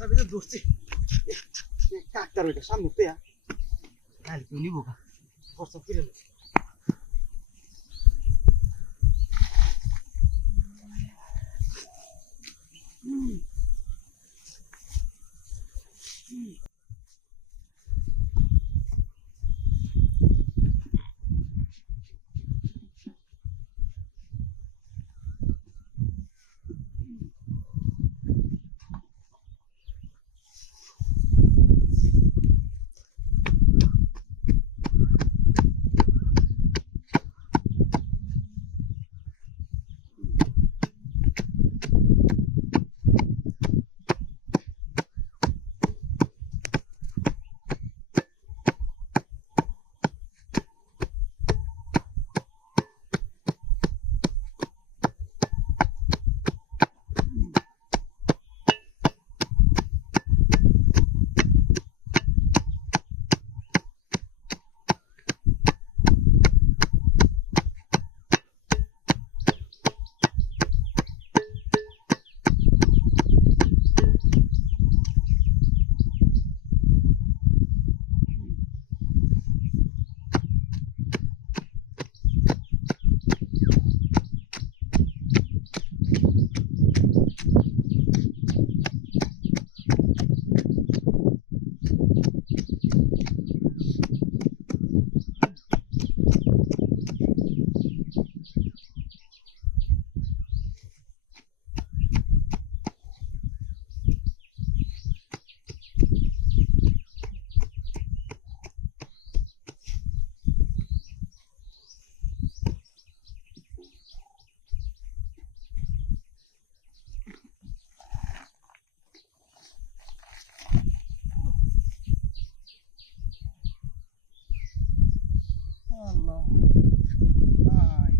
রাস্তার ভিতরে দৌড়ছি কাকটার ওইটা সামনে পেয়া তাহলে কেউ নিবো কা খরচা ফিরে আল্লাহ আয়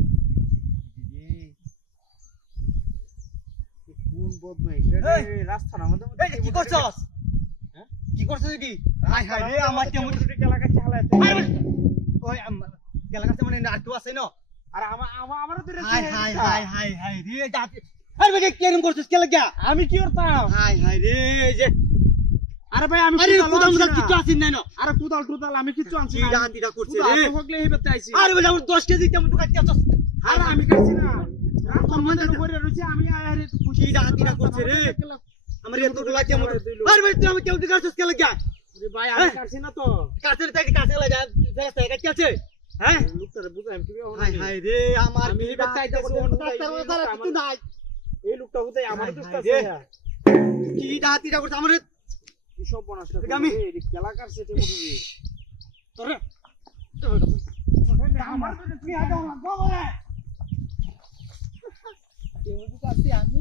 কোন বদমাইশ রে রাস্তার আমাদের মধ্যে কি করছস হ্যাঁ কি করছস কি হাই হাই রে আমার কেমন কেলা কাছে হালাতে ওই কেলা কাছে মানে আর তো আছে না আর আমারও তো high high high high high রে জাতি আরে ভাই কেন করছস কে লাগা আমি কি করতাম হাই হাই রে যে আরে ভাই আমি আরে কুদাম কুদাম কিছু আসিন নাই না আরে কুদাল টুদাল আমি কিছু আনছি কি না ডান্তিটা করছে কুদাল রে তো হগলে হেবেতে আইছি আরে ভাই আমার 10 কেজি কেমন ঢুকাইতে আসছস আরে আমি খাইছি না রাস্তার মধ্যে পড়ে রইছি আমি আরে কি ডান্তিটা করছে রে আমার এত গুলা কেমন আরে ভাই তুই আমি কেউ দিছস কে লাগা আরে ভাই আমি কাটছি না তো কাছে তাই কাছে লাগা রাস্তায় কাছে আছে হ্যাঁ লোকটারে বুঝাইম কি হাই হাই রে আমার আমি কি হেবেতে আইতাছি ডাক্তার বাজার কিছু নাই এই লোকটা বুঝাই আমার হাই, দোস্ত হাই আছে রে। কি ডান্তিটা করছে আমার কি সব বনাসটা আমি- এই কেলা কাটছে তে মুড়ি তোরে আমার তো কি আগে লাগবো বলে কেউ যদি কাটছি আমি